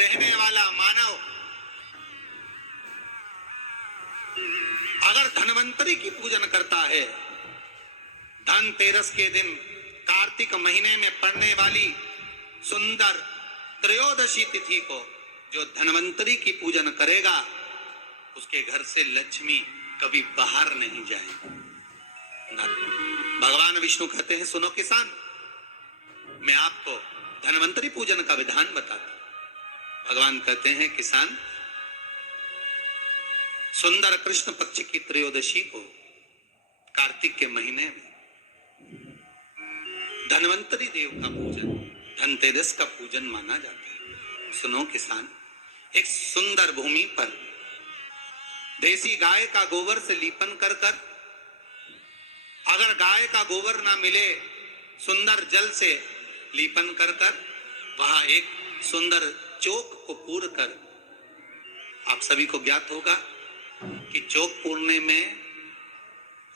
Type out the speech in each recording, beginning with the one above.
रहने वाला मानव अगर धनवंतरी की पूजन करता है, धनतेरस के दिन कार्तिक महीने में पड़ने वाली सुंदर त्रयोदशी तिथि को जो धनवंतरी की पूजन करेगा, उसके घर से लक्ष्मी कभी बाहर नहीं जाएगी। भगवान विष्णु कहते हैं, सुनो किसान, मैं आपको धनवंतरी पूजन का विधान बताता हूं। भगवान कहते हैं, किसान, सुंदर कृष्ण पक्ष की त्रयोदशी को कार्तिक के महीने में धनवंतरी देव का पूजन, धनतेरस का पूजन माना जाता है। सुनो किसान, एक सुंदर भूमि पर देसी गाय का गोबर से लीपन कर कर, अगर गाय का गोबर ना मिले, सुंदर जल से लीपन कर कर वहां एक सुंदर चौक को पूर कर, आप सभी को ज्ञात होगा कि चौक पूरने में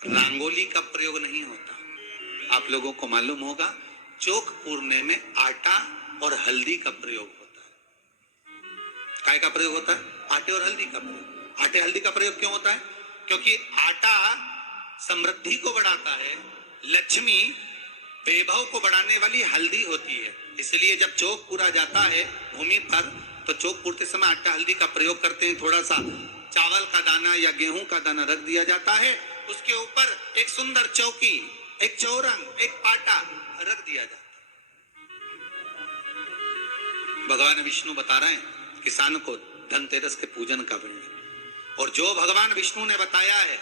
रंगोली का प्रयोग नहीं होता। आप लोगों को मालूम होगा, चौक पूरने में आटा और हल्दी का प्रयोग होता है। काय का प्रयोग होता है? आटे और हल्दी का प्रयोग। आटे हल्दी का प्रयोग क्यों होता है? क्योंकि आटा समृद्धि को बढ़ाता है, लक्ष्मी वैभव को बढ़ाने वाली हल्दी होती है। इसलिए जब चौक पूरा जाता है भूमि पर, तो चौक पूरते समय आटा हल्दी का प्रयोग करते हैं। थोड़ा सा चावल का दाना या गेहूं का दाना रख दिया जाता है, उसके ऊपर एक सुंदर चौकी, एक चौरंग, एक पाटा रख दिया जाता है। भगवान विष्णु बता रहे हैं किसान को धनतेरस के पूजन का वर्णन, और जो भगवान विष्णु ने बताया है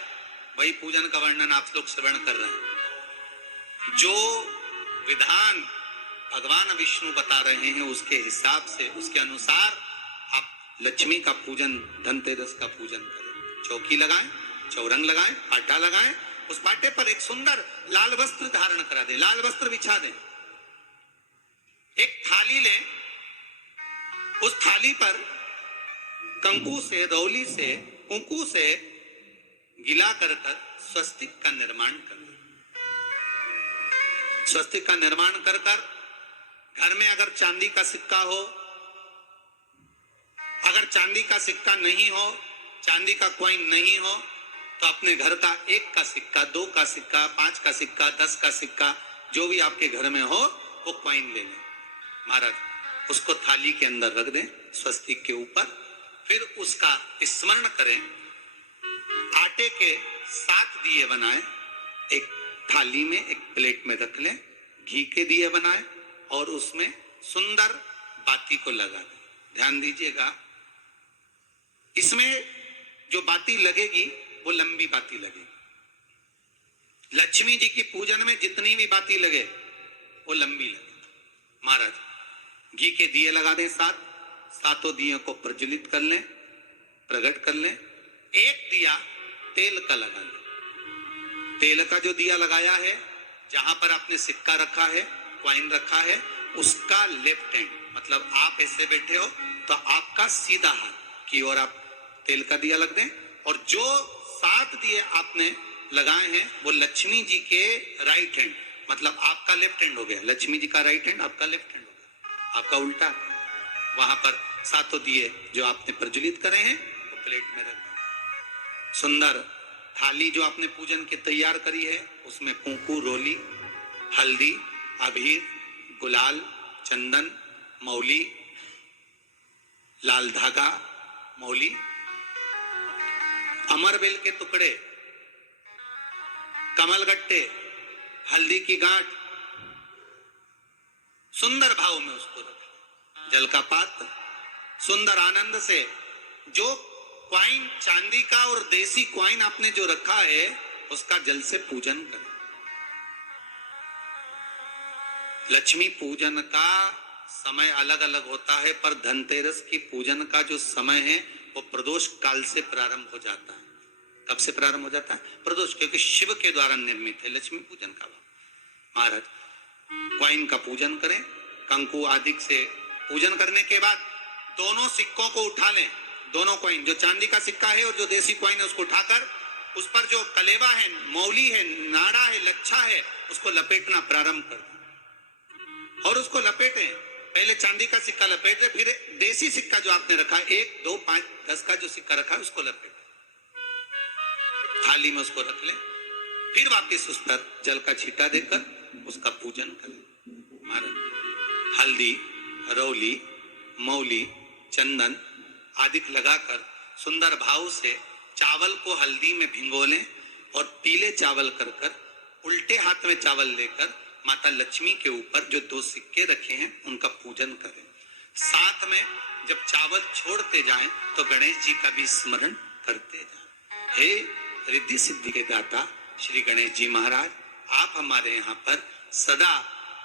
वही पूजन का वर्णन आप लोग श्रवण कर रहे हैं। जो विधान भगवान विष्णु बता रहे हैं, उसके हिसाब से, उसके अनुसार आप लक्ष्मी का पूजन, धनतेरस का पूजन करें। चौकी लगाएं, चौरंग लगाएं, पाटा लगाएं, उस पाटे पर एक सुंदर लाल वस्त्र धारण करा दें, लाल वस्त्र बिछा दें। एक थाली लें, उस थाली पर कंकु से, रौली से, कुंकू से गिला कर स्वस्तिक का निर्माण कर दें। स्वस्तिक का निर्माण कर घर में अगर चांदी का सिक्का हो, अगर चांदी का सिक्का नहीं हो, चांदी का कॉइन नहीं हो, तो अपने घर का 1 का सिक्का, 2 का सिक्का, 5 का सिक्का, 10 का सिक्का, जो भी आपके घर में हो वो कॉइन ले लें महाराज, उसको थाली के अंदर रख दें स्वस्तिक के ऊपर। फिर उसका स्मरण करें, आटे के 7 दिए बनाएं, एक थाली में, एक प्लेट में रख लें, घी के दिए बनाएं और उसमें सुंदर बाती को लगा दें। ध्यान दीजिएगा, इसमें जो बाती लगेगी वो लंबी बाती लगेगी। लक्ष्मी जी की पूजन में जितनी भी बाती लगे वो लंबी लगे। महाराज घी के दिए लगा दें 7, सातों दियों को प्रज्वलित कर लें, प्रकट कर लें। एक दिया तेल का लगा लें। तेल का जो दिया लगाया है, जहां पर आपने सिक्का रखा है, कॉइन रखा है, उसका लेफ्ट हैंड, मतलब आप ऐसे बैठे हो तो आपका सीधा हाथ की ओर आप तेल का दिया लग दें। और जो 7 दिए आपने लगाए हैं वो लक्ष्मी जी के राइट हैंड, मतलब आपका लेफ्ट हैंड हो गया, लक्ष्मी जी का राइट हैंड, आपका लेफ्ट हैंड हो गया, आपका उल्टा। वहां पर 7 दिए जो आपने प्रज्वलित करे हैं वो प्लेट में रख दें। सुंदर थाली जो आपने पूजन की तैयार करी है, उसमें कुंकू, रोली, हल्दी, अबीर, गुलाल, चंदन, मौली, लाल धागा, मौली, अमरबेल के टुकड़े, कमलगट्टे, हल्दी की गांठ, सुंदर भाव में उसको रखें। जल का पात्र, सुंदर आनंद से जो क्वाइन चांदी का और देसी क्वाइन आपने जो रखा है उसका जल से पूजन करें। लक्ष्मी पूजन का समय अलग अलग होता है, पर धनतेरस की पूजन का जो समय है वो प्रदोष काल से प्रारंभ हो जाता है। कब से प्रारंभ हो जाता है? प्रदोष, क्योंकि शिव के द्वारा निर्मित है लक्ष्मी पूजन का भाव। महाराज क्वाइन का पूजन करें, कंकु आदि से पूजन करने के बाद दोनों सिक्कों को उठा लें। दोनों कॉइन, जो चांदी का सिक्का है और जो देसी कॉइन है, उसको उठाकर उस पर जो कलेवा है, मौली है, नाड़ा है, लच्छा है, उसको लपेटना प्रारंभ कर दें और उसको लपेटें। पहले चांदी का सिक्का लपेट दे, फिर देसी सिक्का जो आपने रखा 1, 2, 5, 10 का जो सिक्का रखा है उसको लपेट, थाली में उसको रख ले, फिर वापस उस पर जल का छींटा देकर उसका पूजन करें। महाराज हल्दी, रौली, मौली, चंदन आदि लगाकर सुंदर भाव से चावल को हल्दी में भिगो लें और पीले चावल कर कर उल्टे हाथ में चावल लेकर माता लक्ष्मी के ऊपर जो 2 सिक्के रखे हैं उनका पूजन करें। साथ में जब चावल छोड़ते जाएं तो गणेश जी का भी स्मरण करते जाएं। हे रिद्धि सिद्धि के दाता श्री गणेश जी महाराज, आप हमारे यहाँ पर सदा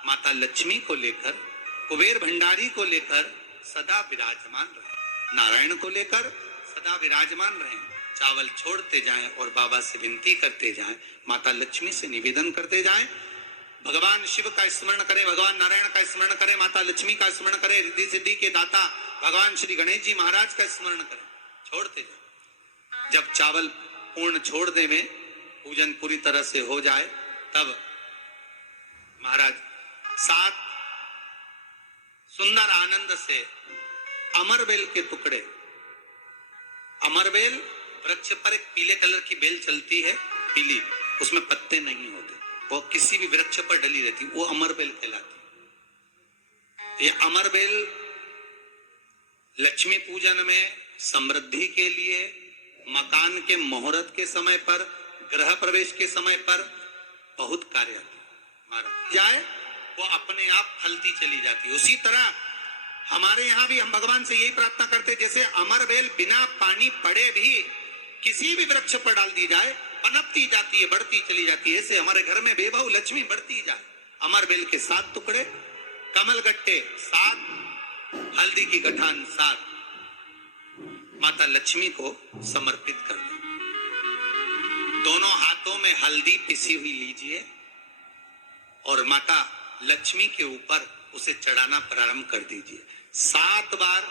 माता लक्ष्मी को लेकर, कुबेर भंडारी को लेकर सदा विराजमान रहे, नारायण को लेकर सदा विराजमान रहे। चावल छोड़ते जाएं और बाबा से विनती करते जाएं, माता लक्ष्मी से निवेदन करते जाएं, भगवान शिव का स्मरण करें, भगवान नारायण का स्मरण करें, माता लक्ष्मी का स्मरण करें, रिद्धि सिद्धि के दाता भगवान श्री गणेश जी महाराज का स्मरण करें, छोड़ते जाएं। जब चावल पूर्ण छोड़ देवें, पूजन पूरी तरह से हो जाए, तब महाराज 7 सुंदर आनंद से अमरबेल के टुकड़े, अमरबेल वृक्ष पर एक पीले कलर की बेल चलती है, पीली, उसमें पत्ते नहीं होते, वो किसी भी वृक्ष पर डली रहती, वो अमरबेल कहलाती। ये अमरबेल लक्ष्मी पूजन में, समृद्धि के लिए, मकान के मुहूर्त के समय पर, गृह प्रवेश के समय पर बहुत कार्य आती है। जाए वो अपने आप फलती चली जाती है। उसी तरह हमारे यहाँ भी हम भगवान से यही प्रार्थना करते, जैसे अमरबेल बिना पानी पड़े भी किसी भी वृक्ष पर डाल दी जाए, पनपती जाती है, बढ़ती चली जाती है। ऐसे हमारे घर में बेबहू लक्ष्मी बढ़ती जाए। अमरबेल के 7 टुकड़े, कमल गट्टे 7, हल्दी की गठान 7 माता लक्ष्मी को समर्पित कर दें। दोनों हाथों में हल्दी पिसी हुई लीजिए और माता लक्ष्मी के ऊपर उसे चढ़ाना प्रारंभ कर दीजिए। 7 बार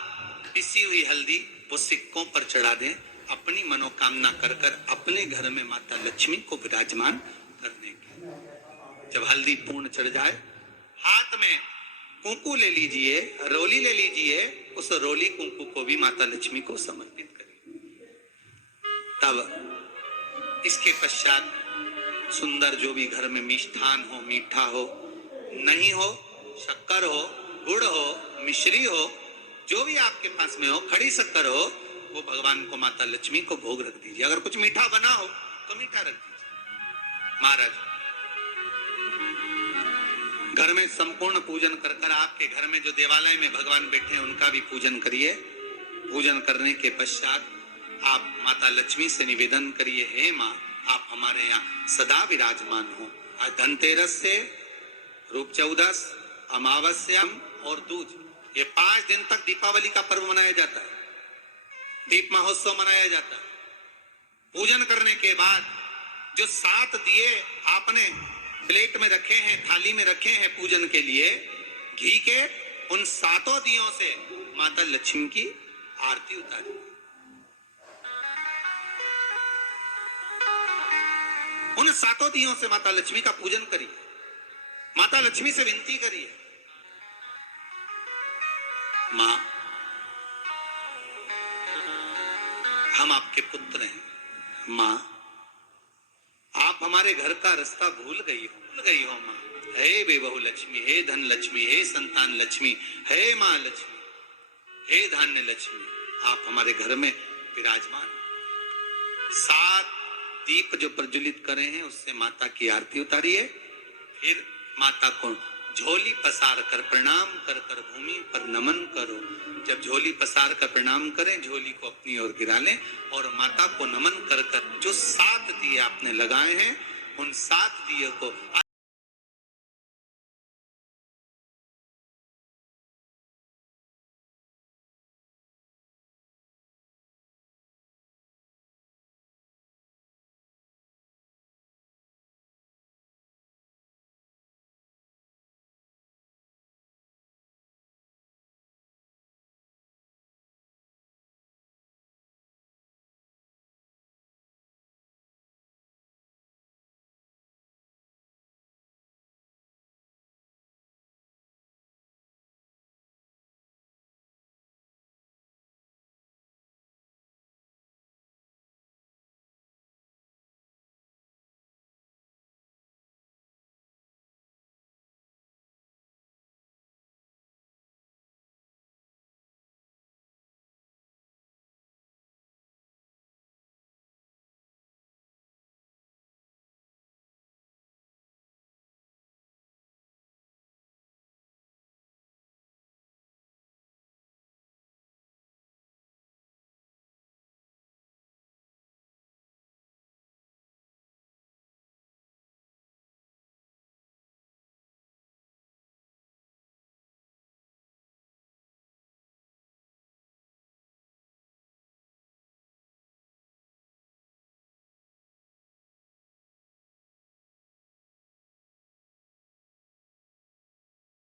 पिसी हुई हल्दी वो सिक्कों पर चढ़ा दें, अपनी मनोकामना कर कर अपने घर में माता लक्ष्मी को विराजमान करने की। जब हल्दी पूर्ण चढ़ जाए, हाथ में कुंकू ले लीजिए, रोली ले लीजिए, उस रोली कुंकू को भी माता लक्ष्मी को समर्पित करिए। तब इसके पश्चात सुंदर जो भी घर में मिष्ठान हो, मीठा हो, नहीं हो, शक्कर हो, गुड़ हो, मिश्री हो, जो भी आपके पास में हो, खड़ी शक्कर हो, वो भगवान को, माता लक्ष्मी को भोग रख दीजिए। अगर कुछ मीठा बना हो तो मीठा रख दीजिए। महाराज घर में संपूर्ण पूजन कर कर आपके घर में जो देवालय में भगवान बैठे हैं उनका भी पूजन करिए। पूजन करने के पश्चात आप माता लक्ष्मी से निवेदन करिए, हे माँ, आप हमारे यहाँ सदा विराजमान हो। आज धनतेरस से रूप चौदस, अमावस्या और दूज, ये 5 दिन तक दीपावली का पर्व मनाया जाता है, दीप महोत्सव मनाया जाता है। पूजन करने के बाद जो 7 दिए आपने प्लेट में रखे हैं, थाली में रखे हैं पूजन के लिए, घी के, उन 7 दियों से माता लक्ष्मी की आरती उतारी। उन 7 दियों से माता लक्ष्मी का पूजन करिए, माता लक्ष्मी से विनती करिए, मां, हम आपके पुत्र हैं। मां, आप हमारे घर का रास्ता भूल गई हो मां। हे बेबहू लक्ष्मी, हे धन लक्ष्मी, हे संतान लक्ष्मी, हे मां लक्ष्मी, हे धान्य लक्ष्मी, आप हमारे घर में विराजमान। 7 दीप जो प्रज्वलित करे हैं उससे माता की आरती उतारिए। फिर माता को झोली पसार कर प्रणाम कर कर भूमि पर नमन करो। जब झोली पसार कर प्रणाम करें, झोली को अपनी ओर गिरा लें और माता को नमन कर कर जो 7 दिए आपने लगाए हैं, उन 7 दिए को